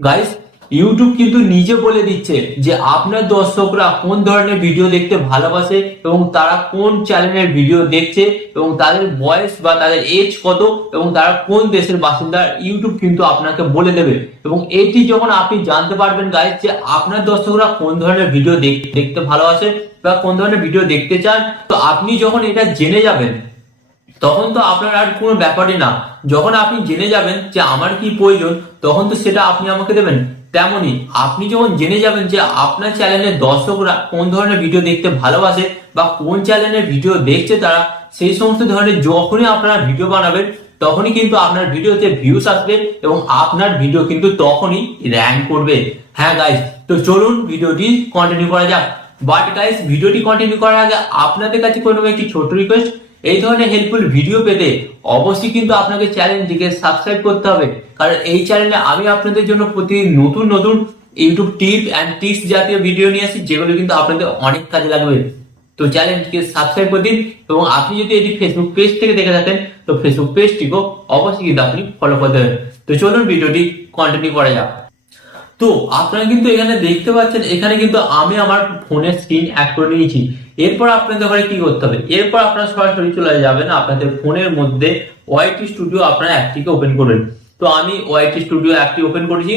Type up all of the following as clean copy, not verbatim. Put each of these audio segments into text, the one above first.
Guys, YouTube কিন্তু নিজে বলে দিচ্ছে যে আপনার দর্শকরা কোন ধরনের ভিডিও দেখতে ভালোবাসে এবং তারা কোন চ্যানেলের ভিডিও দেখছে এবং তাদের বয়স বা তাদের এজ কত এবং তারা কোন দেশের বাসিন্দা। ইউটিউব কিন্তু আপনাকে বলে দেবে এবং এটি যখন আপনি জানতে পারবেন গাইস যে আপনার দর্শকরা কোন ধরনের ভিডিও দেখতে ভালোবাসে বা কোন ধরনের ভিডিও দেখতে চান, তো আপনি যখন এটা জেনে যাবেন তখন তো আপনার আর কোনো ব্যাপারই না। যখন আপনি জেনে যাবেন যে আমার কি প্রয়োজন, তখন তো সেটা আপনি আমাকে দেবেন। তেমনি আপনি যখন জেনে যাবেন যে আপনার চ্যানেলের দর্শকরা কোন ধরনের ভিডিও দেখতে ভালোবাসে বা কোন চ্যানেলের ভিডিও দেখছে তারা, সেই সমস্ত ধরনের যখনই আপনারা ভিডিও বানাবেন তখনই কিন্তু আপনার ভিডিওতে ভিউস আসবে এবং আপনার ভিডিও কিন্তু তখনই র্যাঙ্ক করবে। হ্যাঁ গাইস, তো চলুন ভিডিওটি কন্টিনিউ করা যাক। বাট গাইস, ভিডিওটি কন্টিনিউ করার আগে আপনাদের কাছে কোনো একটি ছোট রিকোয়েস্ট, এই ধরনের হেল্পফুল ভিডিও পেতে অবশ্যই কিন্তু আপনাকে চ্যানেলটিকে সাবস্ক্রাইব করতে হবে, কারণ এই চ্যানেলে আমি আপনাদের জন্য প্রতিদিন নতুন নতুন ইউটিউব টিপ অ্যান্ড ট্রিক্স জাতীয় ভিডিও নিয়ে আসি, যেগুলো কিন্তু আপনাদের অনেক কাজে লাগবে। তো চ্যানেলটিকে সাবস্ক্রাইব করে দিন এবং আপনি যদি এটি ফেসবুক পেজ থেকে দেখে থাকেন তো ফেসবুক পেজটিকেও অবশ্যই কিন্তু আপনি ফলো করে দেবেন। তো চলুন ভিডিওটি কন্টিনিউ করা যাক। তো আপনারা কিন্তু এখানে দেখতে পাচ্ছেন, এখানে কিন্তু আমি আমার ফোনের স্ক্রিন অ্যাড করে নিয়েছি। এরপর আপনাদের ঘরে কি করতে হবে, এরপর আপনারা সরাসরি চলে যাবেন আপনাদের ফোনের মধ্যে ওয়াইটি স্টুডিও আপনারা অ্যাপটিকে ওপেন করবেন। তো আমি ওয়াইটি স্টুডিও অ্যাপটি ওপেন করেছি।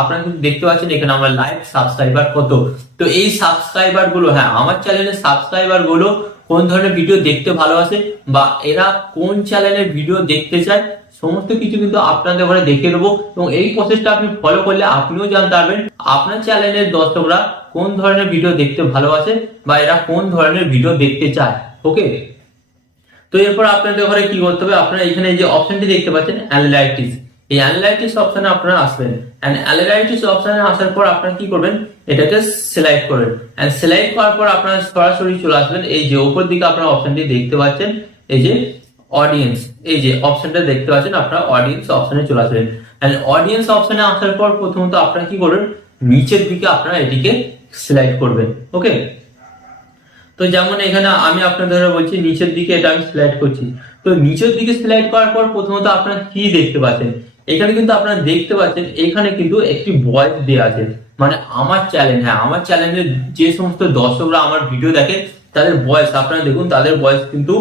আপনারা কিন্তু দেখতে পাচ্ছেন এখানে আমার লাইভ সাবস্ক্রাইবার কত। তো এই সাবস্ক্রাইবার গুলো, হ্যাঁ, আমার চ্যানেলের সাবস্ক্রাইবার গুলো কোন ধরনের ভিডিও দেখতে ভালোবাসে বা এরা কোন চ্যানেলের ভিডিও দেখতে চায়, সমস্ত কিছু কিন্তু আপনাদের ঘরে দেখে দেবো এবং এই প্রসেসটা আপনি ফলো করলে আপনিও জানতে পারবেন আপনার চ্যানেলের দর্শকরা কোন ধরনের ভিডিও দেখতে ভালোবাসে বা এরা কোন ধরনের ভিডিও দেখতে চায়। ওকে, তো এরপর আপনাদের ঘরে কি করতে হবে, আপনারা এখানে যে অপশনটি দেখতে পাচ্ছেন অ্যানালাইটিক্স, এই অ্যানালাইটিক্স অপশনে আপনারা আসবেন। এন্ড অ্যানালাইটিক্স অপশনে আসার পর আপনারা কি করবেন, এটাকে সিলেক্ট করবেন। এন্ড সিলেক্ট করার পর আপনারা সরাসরি চলে আসবেন এই যে উপর দিকে আপনারা অপশনটি দেখতে পাচ্ছেন, এই যে অডিয়েন্স, এই যে অপশনটা দেখতে পাচ্ছেন, আপনারা অডিয়েন্স অপশনে চলে আসবেন। এন্ড অডিয়েন্স অপশনে আসার পর প্রথমত আপনারা কি করবেন, নিচের দিকে আপনারা এটিকে সিলেক্ট করবেন। ওকে, তো যেমন এখানে আমি আপনাদের বলছি নিচের দিকে এটা আমি সিলেক্ট করছি। তো নিচের দিকে সিলেক্ট করার পর প্রথমত আপনারা কি দেখতে পাচ্ছেন, এখানে কিন্তু আপনারা দেখতে পাচ্ছেন এখানে কিন্তু একটি ভয়েস দেওয়া আছে, মানে আমার চ্যানেল, হ্যাঁ, আমার চ্যানেলের যে সমস্ত দর্শকরা আমার ভিডিও দেখে তাদের বয়স আপনারা দেখুন, তাদের বয়স কিন্তু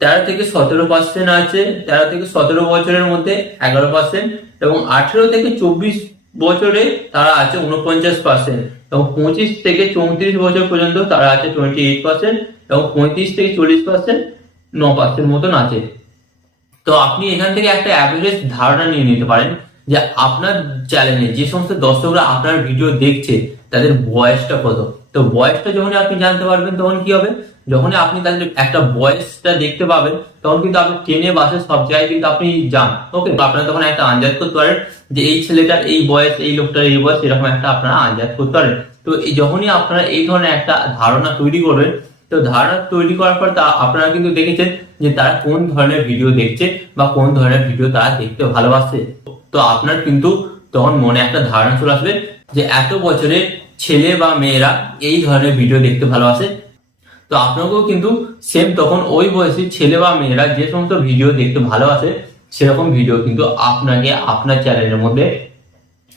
13 থেকে 17% আছে। 13 থেকে 17 বছরের মধ্যে 11% এবং 18 থেকে 24 বছরে তারা আছে 49% এবং 25 থেকে 34 বছর পর্যন্ত তারা আছে 28% এবং 35 থেকে 40% 9% মতন আছে। তো আপনি এখান থেকে একটা অ্যাভারেজ ধারণা নিয়ে নিতে পারেন যে আপনার চ্যানেলে যে সমস্ত দর্শকরা আপনার ভিডিও দেখছে তাদের বয়সটা কত। তো বয়সটা যখন আপনি জানতে পারবেন তখন কি হবে, যখন আপনি তাদের একটা বয়সটা দেখতে পাবেন তখন কিন্তু আপনি ট্রেনে বাসে সব জায়গায় কিন্তু আপনি যান। ওকে, আপনারা তখন একটা আন্দাজ করতে পারেন যে এই ছেলেটার এই বয়স, এই লোকটার এই বয়স, এরকম একটা আপনারা আন্দাজ করতে পারেন। তো যখনই আপনারা এই ধরনের একটা ধারণা তৈরি করবেন, তো ধারণা তৈরি করার পর তা আপনারা কিন্তু দেখেছেন যে তারা কোন ধরনের ভিডিও দেখছে বা কোন ধরনের ভিডিও তারা দেখতে ভালোবাসে। তো আপনার কিন্তু তখন মনে একটা ধারণা চলে আসবে যে এত বছরের ছেলে বা মেয়েরা এই ধরনের ভিডিও দেখতে ভালোবাসে। তো আপনাকেও কিন্তু সেম তখন ওই বয়সী ছেলে বা মেয়েরা যে সমস্ত ভিডিও দেখতে ভালোবাসে সেরকম ভিডিও কিন্তু আপনাকে আপনার চ্যানেলের মধ্যে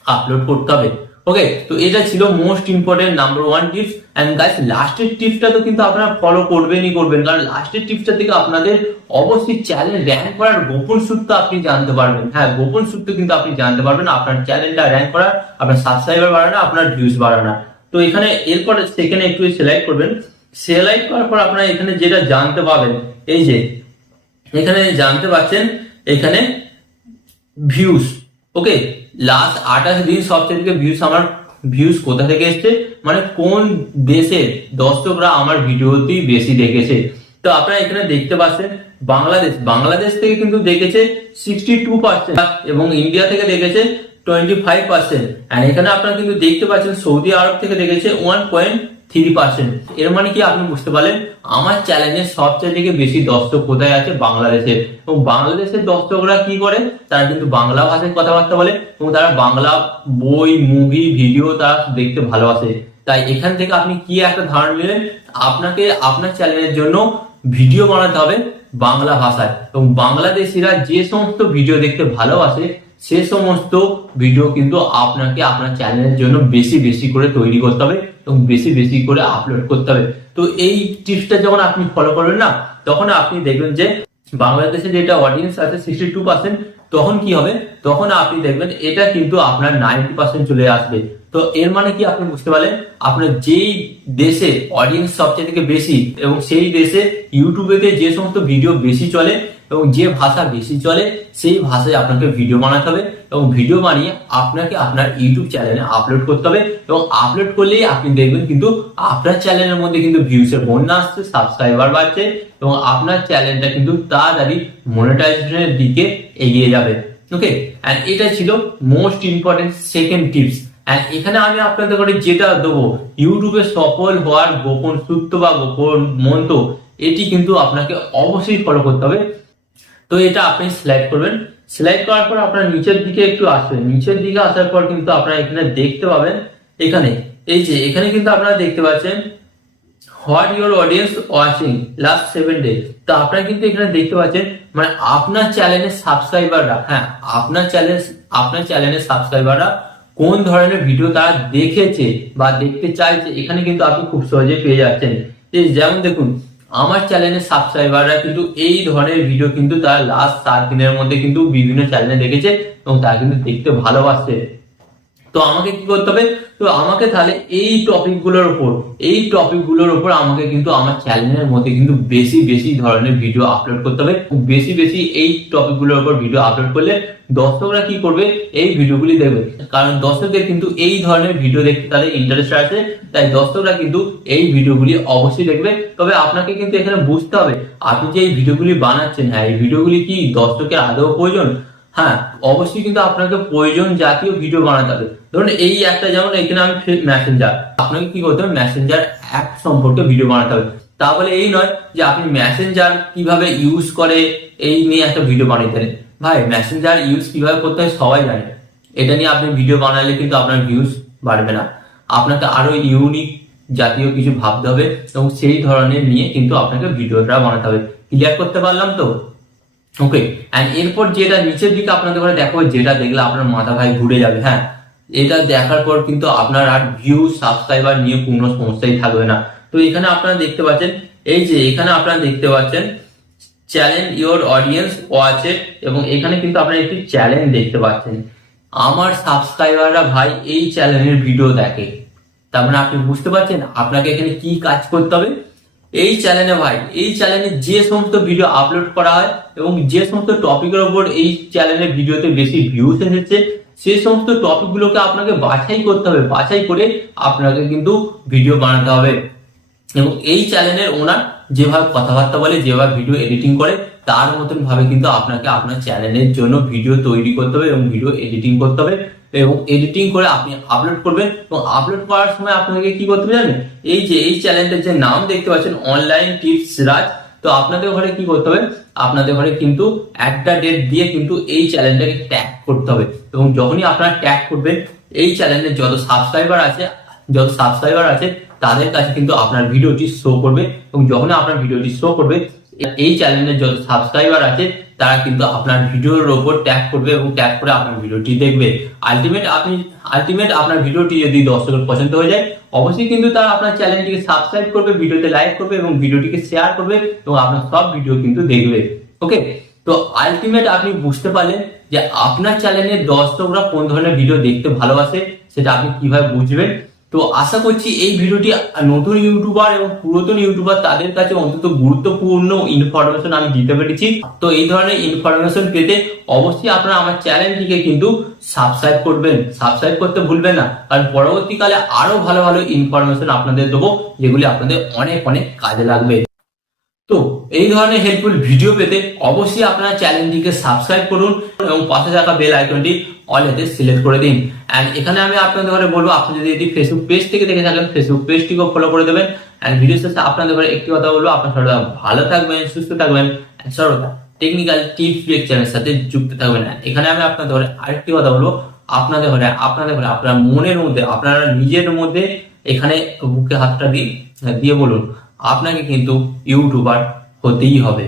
আপলোড করতে হবে। ওকে, তো এটা ছিল most important number 1 tips. And guys, লাস্টের টিপসটা তো কিন্তু আপনারা ফলো করবেনই করবেন, কারণ লাস্টের টিপসটা থেকে আপনাদের অবশ্যই চ্যানেল র্যাঙ্ক করার গোপন সূত্র আপনি জানতে পারবেন। হ্যাঁ, গোপন সূত্র কিন্তু আপনি জানতে পারবেন আপনার চ্যানেলটা র্যাঙ্ক করার, আপনার সাবস্ক্রাইবার বাড়ানো, আপনার ভিউজ বাড়ানো। তো এখানে এরপর সেখানে একটু সিলেক্ট করবেন। সিলেক্ট করার পর আপনারা এখানে যেটা জানতে পাবেন, এই যে এখানে জানতে পাচ্ছেন এখানে ভিউজ। ওকে, লাস্ট 28 দিন সবচেয়ে ভিউজ কোথা থেকে এসছে, মানে কোন দেশের দর্শকরা আমার ভিডিওতেই বেশি দেখেছে। তো আপনারা এখানে দেখতে পাচ্ছেন বাংলাদেশ থেকে কিন্তু দেখেছে 62% এবং ইন্ডিয়া থেকে দেখেছে 25%। এন্ড এখানে আপনারা কিন্তু দেখতে পাচ্ছেন সৌদি আরব থেকে দেখেছে 1.3%। এর মানে কি আপনি বুঝতে পারলেন আমার চ্যানেলের সবচেয়ে থেকে বেশি দর্শক কোথায় আছে, বাংলাদেশের। এবং বাংলাদেশের দর্শকরা কি করে, তারা কিন্তু বাংলা ভাষায় কথাবার্তা বলে এবং তারা বাংলা বই, মুভি, ভিডিও তারা দেখতে ভালোবাসে। তাই এখান থেকে আপনি কি একটা ধারণা নিলেন, আপনাকে আপনার চ্যানেলের জন্য ভিডিও বানাতে হবে বাংলা ভাষায় এবং বাংলাদেশিরা যে সমস্ত ভিডিও দেখতে ভালোবাসে সে সমস্ত ভিডিও কিন্তু আপনাকে আপনার চ্যানেলের জন্য বেশি বেশি করে তৈরি করতে হবে এবং বেশি বেশি করে আপলোড করতে হবে। তো এই টিপসটা যখন আপনি ফলো করবেন না, তখন আপনি দেখবেন যে বাংলাদেশে যেটা অডিয়েন্স আছে 62%, তখন কি হবে, তখন আপনি দেখবেন এটা কিন্তু আপনার 90% চলে আসবে। তো এর মানে কি আপনি বুঝতে পারলেন, আপনার যেই দেশে অডিয়েন্স সবচেয়ে থেকে বেশি এবং সেই দেশে ইউটিউবেতে যে সমস্ত ভিডিও বেশি চলে এবং যে ভাষা বেশি চলে সেই ভাষায় আপনাকে ভিডিও বানাতে হবে এবং ভিডিও বানিয়ে আপনাকে আপনার ইউটিউব চ্যানেলে আপলোড করতে হবে এবং আপলোড করলেই আপনি দেখবেন কিন্তু আপনার চ্যানেলের মধ্যে কিন্তু ভিউসের বন্যা আসছে, সাবস্ক্রাইবার বাড়ছে এবং আপনার চ্যানেলটা কিন্তু তাড়াতাড়ি মনিটাইজেশনের দিকে এগিয়ে যাবে। ওকে, এন্ড এটা ছিল most important second tips. And এখানে আমি আপনাদের করে যেটা দেবো ইউটিউবে সফল হওয়ার গোপন সূত্র বা গোপন মন্ত্র, এটি কিন্তু আপনাকে অবশ্যই ফলো করতে হবে। তো এটা আপনি সিলেক্ট করবেন, সিলেক্ট করার পর আপনার নিচের দিকে একটু আসবেন, নিচের দিকে আসার পর কিন্তু আপনারা এখানে দেখতে পাবেন, এখানে এই যে এখানে কিন্তু আপনারা দেখতে পাচ্ছেন what your audience watching last 7 day. তো আপনারা কিন্তু এখানে দেখতে পাচ্ছেন মানে আপনার চ্যানেলের সাবস্ক্রাইবাররা, হ্যাঁ আপনার চ্যানেলের সাবস্ক্রাইবাররা কোন ধরনের ভিডিও তারা দেখেছে বা দেখতে চাইছে, এখানে কিন্তু আপনি খুব সহজে পেয়ে যাচ্ছেন। যেমন দেখুন আমার চ্যানেলের সাবস্ক্রাইবাররা কিন্তু এই ধরনের ভিডিও কিন্তু তারা লাস্ট 7 দিনের মধ্যে কিন্তু বিভিন্ন চ্যানেলে দেখেছে এবং তারা কিন্তু দেখতে ভালোবাসছে। তো আমাকে কি করতে হবে, তো আমাকে তাহলে এই টপিকগুলোর উপর আমাকে কিন্তু আমার চ্যানেলের মধ্যে কিন্তু বেশি বেশি ধরনের ভিডিও আপলোড করতে হবে। বেশি বেশি এই টপিকগুলোর উপর ভিডিও আপলোড করলে দর্শকরা কি করবে, এই ভিডিওগুলি দেখবে, কারণ দর্শকদের কিন্তু এই ধরনের ভিডিও দেখতে তাদের ইন্টারেস্ট আছে, তাই দর্শকরা কিন্তু এই ভিডিওগুলি অবশ্যই দেখবে। তবে আপনাকে কিন্তু এখানে বুঝতে হবে আপনি যে এই ভিডিওগুলি বানাচ্ছেন, হ্যাঁ এই ভিডিওগুলি কি দর্শকের আদৌ প্রয়োজন, হ্যাঁ অবশ্যই কিন্তু আপনাকে প্রয়োজন জাতীয় ভিডিও বানাতে হবে। ধরুন এই একটা, যেমন এখানে আমি মেসেঞ্জার, আপনাকে কি করতে হবে মেসেঞ্জার অ্যাপ সম্পর্কে ভিডিও বানাতে হবে। তা বলে এই নয় যে আপনি মেসেঞ্জার কিভাবে ইউজ করে এই নিয়ে একটা ভিডিও বানিয়ে দেন। ভাই মেসেঞ্জার ইউজ কিভাবে করতে হয় সবাই জানে, এটা নিয়ে আপনি ভিডিও বানালে কিন্তু আপনার ভিউজ বাড়বে না। আপনাকে আরো ইউনিক জাতীয় কিছু ভাবতে হবে এবং সেই ধরনের নিয়ে কিন্তু আপনাকে ভিডিওটা বানাতে হবে। ক্লিয়ার করতে পারলাম তো? ওকে, এন্ড এরপর যেটা নিচের দিকে আপনাদের করে দেখাবো, যেটা দেখলে আপনার মাথা ভাই ঘুরে যাবে। হ্যাঁ এটা দেখার পর কিন্তু আপনার আর ভিউ সাবস্ক্রাইবার নিয়ে কোনো সমস্যাই থাকবে না। তো এখানে আপনারা দেখতে পাচ্ছেন, এই যে এখানে আপনারা দেখতে পাচ্ছেন challenge your audience watch it, এবং এখানে কিন্তু আপনারা একটি চ্যালেঞ্জ দেখতে পাচ্ছেন, আমার সাবস্ক্রাইবাররা ভাই এই চ্যানেলের ভিডিও দেখে। তার মানে আপনি বুঝতে পারছেন আপনাকে এখানে কি কাজ করতে হবে। এই চ্যানেলে ভাই, এই চ্যানেলে যে সমস্ত ভিডিও আপলোড করা হয় এবং যে সমস্ত টপিকের উপর এই চ্যানেলের ভিডিওতে বেশি ভিউজ এসেছে, সেই সমস্ত টপিকগুলোকে আপনাকে বাছাই করতে হবে, বাছাই করে আপনাকে কিন্তু ভিডিও বানাতে হবে। এবং এই চ্যানেলের ওনার যেভাবে কথাবার্তা বলে, যেভাবে ভিডিও এডিটিং করে, তার মতন ভাবে কিন্তু আপনাকে আপনার চ্যানেলের জন্য ভিডিও তৈরি করতে হবে এবং ভিডিও এডিটিং করতে হবে এবং এডিটিং করে আপনি আপলোড করবেন। এবং আপলোড করার সময় আপনাকে কি করতে হবে জানেন, এই যে এই চ্যানেলটার যে নাম দেখতে পাচ্ছেন অনলাইন টিপস রাজ, তো আপনাদের ঘরে কি করতে হবে, আপনাদের ঘরে কিন্তু একটা ডেট দিয়ে কিন্তু এই চ্যানেলটাকে ট্যাগ করতে হবে। এবং যখনই আপনারা ট্যাগ করবেন, এই চ্যানেলের যত সাবস্ক্রাইবার আছে তাদের কাছে কিন্তু আপনার ভিডিওটি শো করবে। এবং যখন আপনার ভিডিওটি শো করবে, এই চ্যানেলের যত সাবস্ক্রাইবার আছে তারা কিন্তু আপনার ভিডিওর উপর ট্যাগ করবে এবং ট্যাগ করে আপনার ভিডিওটি দেখবে। আলটিমেট আপনার ভিডিওটি যদি দর্শকের পছন্দ হয়ে যায়, অবশ্যই কিন্তু তারা আপনার চ্যানেলটিকে সাবস্ক্রাইব করবে, ভিডিওতে লাইক করবে এবং ভিডিওটিকে শেয়ার করবে এবং আপনার সব ভিডিও কিন্তু দেখবে। ওকে, তো আলটিমেট আপনি বুঝতে পারলেন যে আপনার চ্যানেলের দর্শকরা কোন ধরনের ভিডিও দেখতে ভালোবাসে, সেটা আপনি কিভাবে বুঝবেন। তো আশা করছি এই ভিডিওটি নতুন ইউটিউবার এবং পুরাতন ইউটিউবার তাদের কাছে অন্তত গুরুত্বপূর্ণ ইনফরমেশন আমি দিতে পেরেছি। তো এই ধরনের ইনফরমেশন পেতে অবশ্যই আপনারা আমার চ্যানেলটিকে কিন্তু সাবস্ক্রাইব করবেন, সাবস্ক্রাইব করতে ভুলবেন না, কারণ পরবর্তীকালে আরো ভালো ভালো ইনফরমেশন আপনাদের দেবো, যেগুলি আপনাদের অনেক অনেক কাজে লাগবে। তো এই ধরনের হেল্পফুল ভিডিও পেতে অবশ্যই আপনারা চ্যানেলটিকে সাবস্ক্রাইব করুন এবং পাশে থাকা বেল আইকনটি অলেতে সিলেক্ট করে দিন। এন্ড এখানে আমি আপনাদের ঘরে বলবো, আপনি যদি এটি ফেসবুক পেজ থেকে দেখে থাকেন, ফেসবুক পেজটিকেও ফলো করে দেবেন। এন্ড ভিডিও শেষে আপনাদের ঘরে একটি কথা বলবো, আপনার সর্বদা ভালো থাকবেন, সুস্থ থাকবেন, সর্বদা টেকনিক্যাল টিপস চ্যানেলের সাথে যুক্ত থাকবেন। এখানে আমি আপনাদের ঘরে আরেকটি কথা বলবো, আপনাদের ঘরে আপনার মনের মধ্যে, আপনারা নিজের মধ্যে এখানে বুকে হাতটা দিয়ে বলুন, আপনাকে কিন্তু ইউটিউবার হতেই হবে।